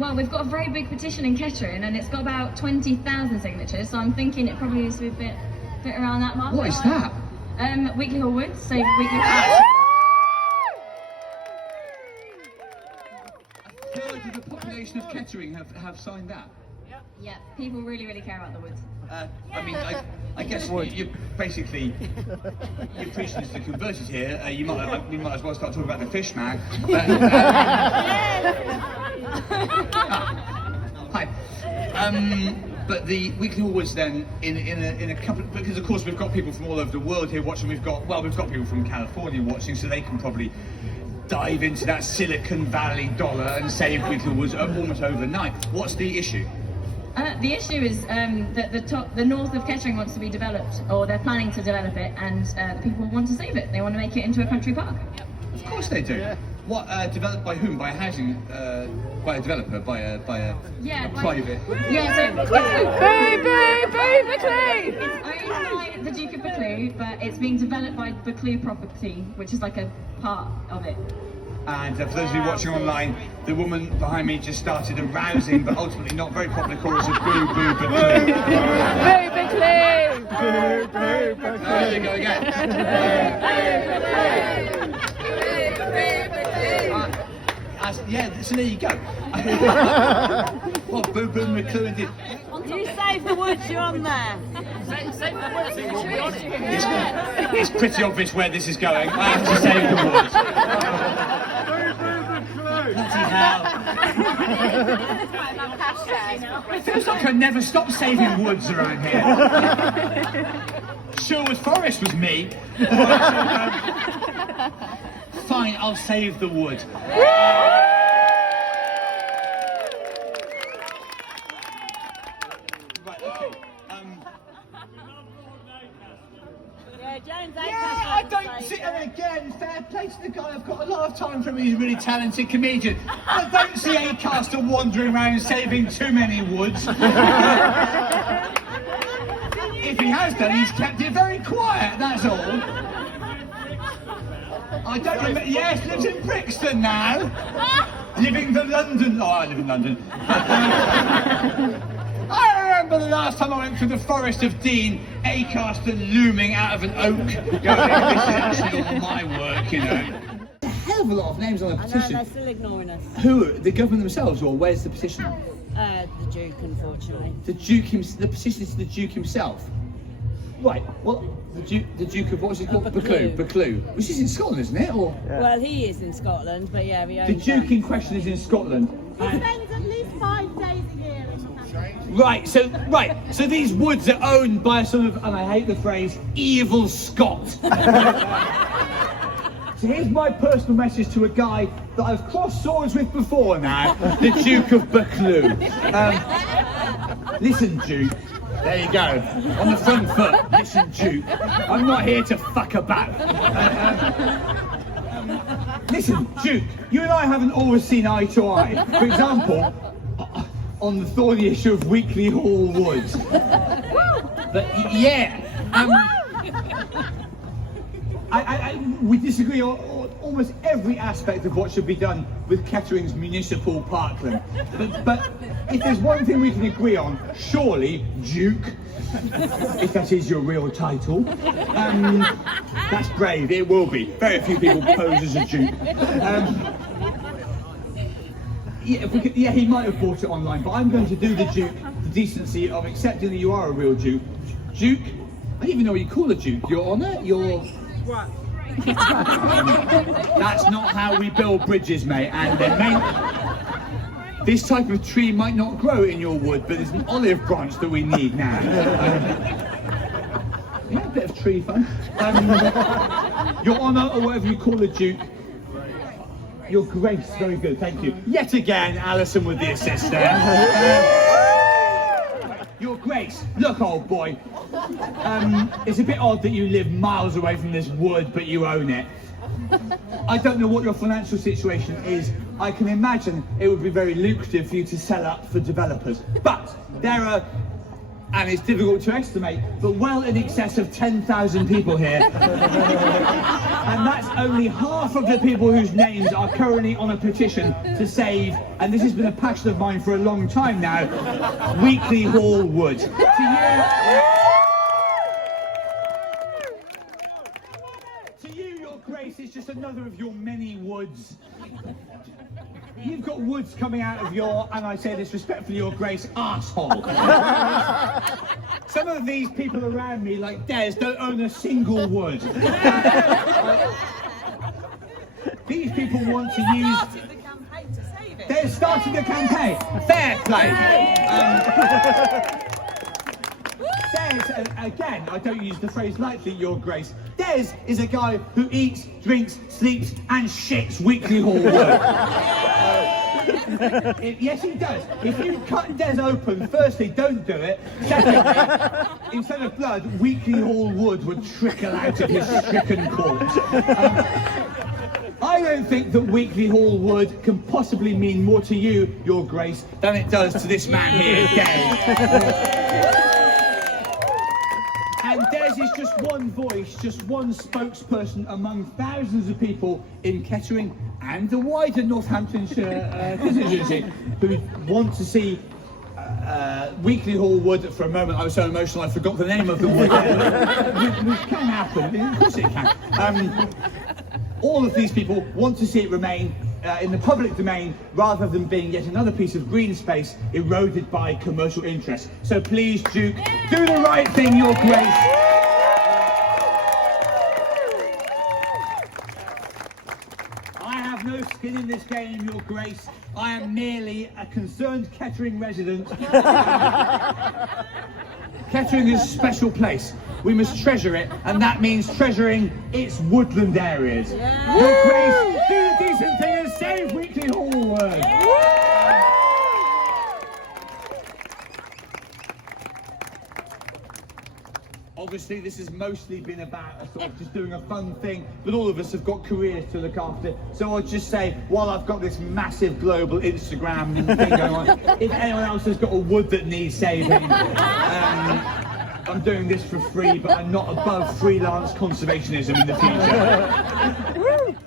well, we've got a very big petition in Kettering, and it's got about 20,000 signatures. So I'm thinking it probably needs to be a bit around that mark. What is that? Weekly Hall Woods. So weekly. A third of the population of Kettering have signed that. Yeah, people really care about the woods. I mean, I guess you basically you're preaching to the converted here. We might as well start talking about the fish man. Hi. But the Weekly Hall Woods then in a couple, because of course we've got people from all over the world here watching. We've got people from California watching, so they can probably dive into that Silicon Valley dollar and save Weekly Hall Woods almost overnight. What's the issue? The issue is that the north of Kettering wants to be developed, or they're planning to develop it, and the people want to save it. They want to make it into a country park. Of course they do. Yeah. What developed by whom? By a housing, by a developer, by a private. Yeah. So it's owned by the Duke of Buccleuch, but it's being developed by Buccleuch Property, which is like a part of it. And for those of you watching online, the woman behind me just started a rousing but ultimately not very popular chorus of Boo Boo Buccleuch. Boo Buccleuch! Boo Boo Buccleuch! There you go again. Yeah, so there you go. Well, Boo Boo Buccleuch did. You save the woods, you're on there. Save the woods, you will be on it. It's pretty obvious where this is going. I have to save the woods. Bloody hell. It feels like I never stop saving woods around here. Sherwood Forest was me. Fine, I'll save the wood. I don't see, and again, fair play to the guy. I've got a lot of time for him. He's a really talented comedian. I don't see Acaster wandering around saving too many woods. If he has done, he's kept it very quiet, that's all. I don't remember. Yes, lives in Brixton now. Living the London. Oh, I live in London. I remember the last time I went through the Forest of Dean, Acaster looming out of an oak, going, this is actually all my work, you know. A hell of a lot of names on the petition. I know, they're still ignoring us. Who? The government themselves, or where's the petition? The Duke, unfortunately. The petition is to the Duke himself. Right, well, the Duke of, what's it called? Buccleuch. Which is in Scotland, isn't it? Or? Yeah. Well, he is in Scotland, but yeah, we The Duke in question is in Scotland. He spends at least 5 days a year in Canada. Right, so these woods are owned by a sort of, and I hate the phrase, evil Scot. So here's my personal message to a guy that I've crossed swords with before now, the Duke of Buccleuch. Listen, Duke. There you go. On the front foot. Listen, Duke. I'm not here to fuck about. Listen, Duke. You and I haven't always seen eye to eye. For example, on the thorny issue of Weekly Hall Woods. But yeah. We disagree on almost every aspect of what should be done with Kettering's municipal parkland. But if there's one thing we can agree on, surely, Duke, if that is your real title, that's brave, it will be. Very few people pose as a Duke. Yeah, he might have bought it online, but I'm going to do the Duke the decency of accepting that you are a real Duke. Duke, I don't even know what you call a Duke. Your Honour? Your... What? That's not how we build bridges, mate, and this type of tree might not grow in your wood, but there's an olive branch that we need now. Yeah, a bit of tree fun. Your Honour, or whatever you call a Duke. Your Grace, very good, thank you. Yet again, Alison with the assist there. Your Grace, look, old boy. It's a bit odd that you live miles away from this wood, but you own it. I don't know what your financial situation is. I can imagine it would be very lucrative for you to sell up for developers. But there are and it's difficult to estimate, but well in excess of 10,000 people here. And that's only half of the people whose names are currently on a petition to save, and this has been a passion of mine for a long time now, Weekly Hall Wood. To you, Your Grace, it's just another of your many woods. You've got woods coming out of your, and I say this respectfully, Your Grace, arsehole. Some of these people around me, like Des, don't own a single wood. These people want to use... They're starting the campaign. Fair play. Des, again, I don't use the phrase lightly, Your Grace. Des is a guy who eats, drinks, sleeps, and shits Weekly Hall Wood. Yes, he does. If you cut Des open, firstly, don't do it. Secondly, instead of blood, Weekly Hall Wood would trickle out of his stricken corpse. I don't think that Weekly Hall Wood can possibly mean more to you, Your Grace, than it does to this man here, Des. And Des is just one voice, just one spokesperson among thousands of people in Kettering and the wider Northamptonshire constituency who want to see Weekly Hall Wood. For a moment I was so emotional I forgot the name of the wood. Which can happen, of course it can. All of these people want to see it remain in the public domain rather than being yet another piece of green space eroded by commercial interests. So please, Duke, do the right thing, Your Grace. I have no skin in this game, Your Grace. I am merely a concerned Kettering resident. Kettering is a special place. We must treasure it, and that means treasuring its woodland areas. Yeah. Your Grace, do the decent thing and save Weekly Hall Wood. Yeah. Obviously, this has mostly been about sort of just doing a fun thing, but all of us have got careers to look after. So I'll just say, while I've got this massive global Instagram thing going on, if anyone else has got a wood that needs saving, I'm doing this for free, but I'm not above freelance conservationism in the future.